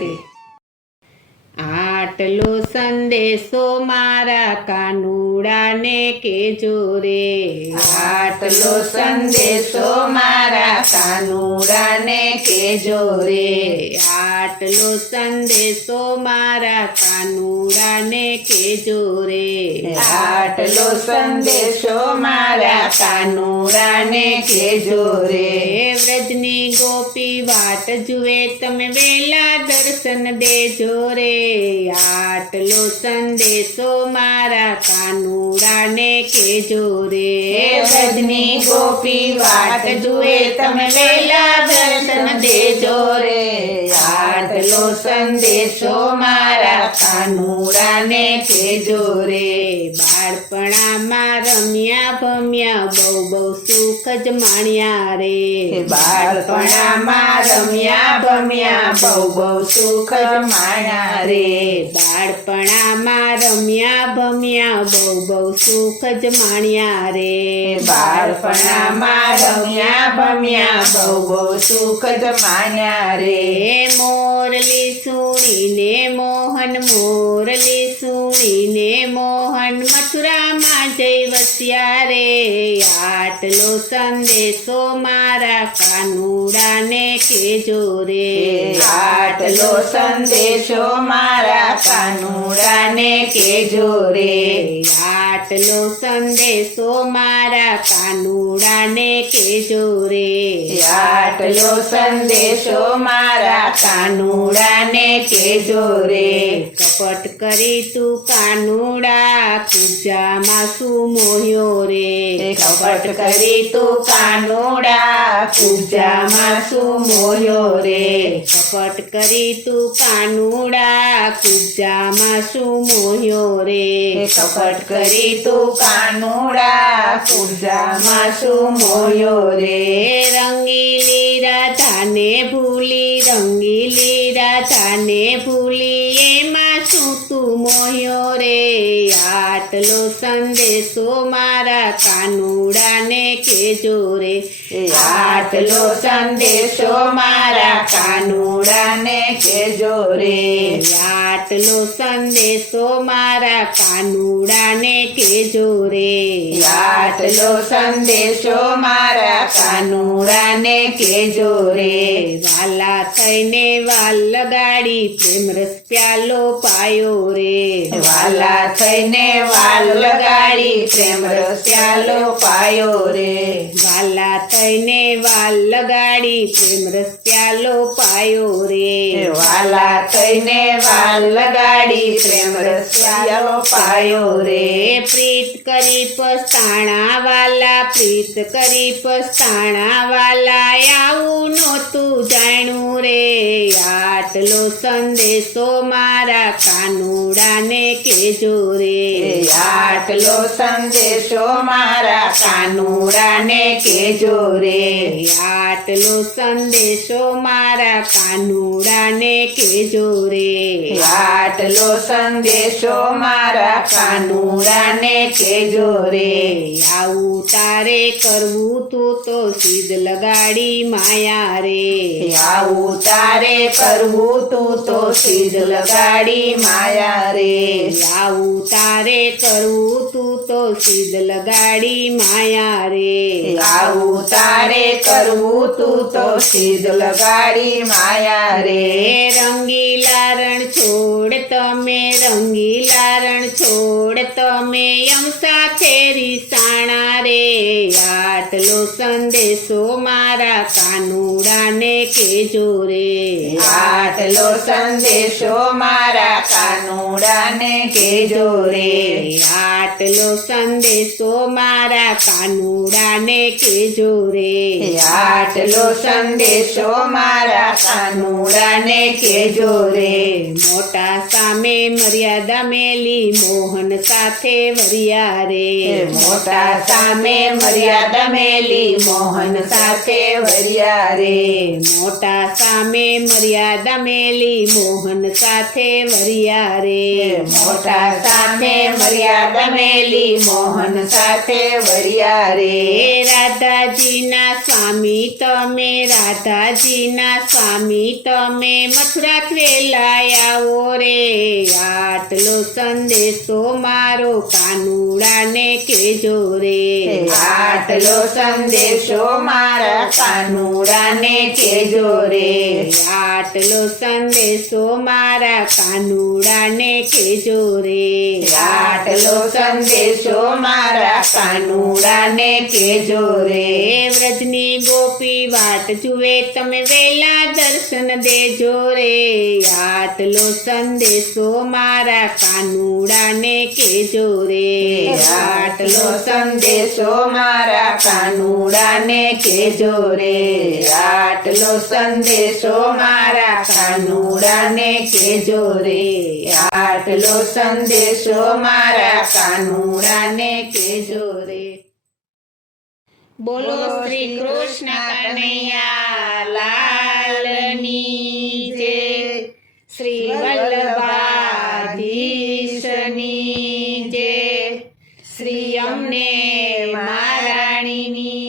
રાધે. આટલો સંદેશો મારા કાનુડાને કેજો રે. આટલો સંદેશો મારા કાનુડાને કેજો રે. આટલો સંદેશો મારા કાનુડાને કેજો રે. આટલો સંદેશો મારા કાનુડાને કેજો રે. વ્રજની ગોપી વાટ જુએ તમે વેલા દર્શન દેજો રે. આટલો સંદેશો મારા કાનુડાને કેજો રે. વ્રજની ગોપી વાટ જુએ તમે વેલા દર્શન દેજો રે. આટલો સંદેશો મારા કાનુડાને કેજો રે. બાળપણામાં રમ્યા ભમ્યા બહુ બહુ સુખ જ માણ્યા રે. બાળપણામાં રમ્યા ભમ્યા બહુ બહુ સુખ માણ્યા રે. બાળપણામાં રમ્યા ભમ્યા બહુ બહુ સુખ જ માણ્યા રે. બાળપણામાં રમ્યા ભમ્યા બહુ બહુ સુખ જ માણ્યા રે. મોરલી સુણીને મોહન મોરલી સુણીને મોહન મથુરામાં જઈ વસ્યા રે. આટલો સંદેશો મારા કાનુડાને કેજો રે. આટલો સંદેશો મારા કાનુડાને કેજો રે. આટલો સંદેશો મારા કાનુડાને કેજો રે. આટલો સંદેશો મારા કાનુડાને કેજો રે. કપટ કરી તું કાનુડા કુજામાં શું મોહ્યો રે. કપટ કરી તું કાનુડા કુજામાં શું મોહ્યો રે. કપટ કરી તું કાનુડા કુજામાં શું મોહ્યો રે. કપટ કરી તું કાનુડા કુજામાં શું મોહ્યો રે. રંગીલી રાધાને ભૂલી રંગીલી રાધાને ભૂલી એમાં શું તું મોહ્યો રે. આટલો સંદેશો મારા કાનુડાને કેજો રે. આટલો સંદેશો મારા કાનુડાને કેજો રે. આટલો સંદેશો મારા કાનુડાને કેજો રે. આટલો સંદેશો મારા કાનુડાને કેજો રે. વાલા થઈને વાલ લગાડી પ્રેમ રસ પ્યાલો પાયો રે. વાલા થઈને વાલ લગાડી પ્રેમ રસ પ્યાલો પાયો રે. વાલા થઈને વાલ લગાડી પ્રેમ રસ પ્યાલો પાયો રે. વાલા થઈને વાલ લગાડી પ્રેમ રસ પ્યાલો પાયો રે. પ્રીત કરી પસ્તાણા વાલા પ્રીત કરી પસ્તાણા વાલા આવું નહોતું જાણ્યું રે. આટલો સંદેશો મારા કાનુડાને કેજો રે. આટલો સંદેશો મારા કાનુડાને કેજો રે. આટલો સંદેશો મારા કાનુડાને કેજો રે. આટલો સંદેશો મારા કાનુડાને કેજો રે. આવું તારે કરવું તું તો સીધ લગાડી માયા રે. આવું તારે કરવું તું તો સીધ લગાડી માયા રે. આવું તારે કરવું તું તો સીધ લગાડી માયા રે. આવું તારે કરવું તું તો સીધ લગાડી માયા રે. રંગીલા રણ છોડ તમે રંગીલા રણ છોડ તમે એમ સાથે રીસાણા રે. આટલો સંદેશો મારા કાનુડાને કેજો રે. આટલો સંદેશો મારા કાનુડાને કેજો રે. આટલો સંદેશો મારા કાનુડાને કેજો રે. આટલો સંદેશો મારા કાનુડાને કેજો રે. મોટા સામે મર્યાદા મેલી મોહન સાથે વર્યા રે. મોટા સામે મર્યાદા મેલી મોહન સાથે વર્યા રે. મોટા સામે મર્યાદા મેલી મોહન સાથે વર્યા રે. મોટા સામે મર્યાદા મેલી મોહન સાથે વર્યા રે. રાધાજીના સ્વામી તમે રાધાજીના સ્વામી તમે મથુરા વેલાયાવો રે. આટલો સંદેશો મારો કાનુડાને કેજો રે. આટલો સંદેશો મારા કાનુડાને કેજો રે. આટલો સંદેશો મારા કાનુડાને કેજો રે. આટલો સંદેશો મારા કાનુડાને કેજો રે. વ્રજની ગોપી વાટ જુએ તમે વેલા દર્શન દેજો રે. આટલો સંદેશો મારા કાનુડાને કેજો રે. આટલો સંદેશો મારા કાનુડાને કેજો રે. આટલો સંદેશો મારા કાનુડાને કેજો રે. આટલો સંદેશો મારા કાનુડાને કેજો રે. બોલો શ્રી કૃષ્ણ કનૈયા લાલની જય. શ્રી વલ્લભાધીશની જય. શ્રી અમને મહારાણીની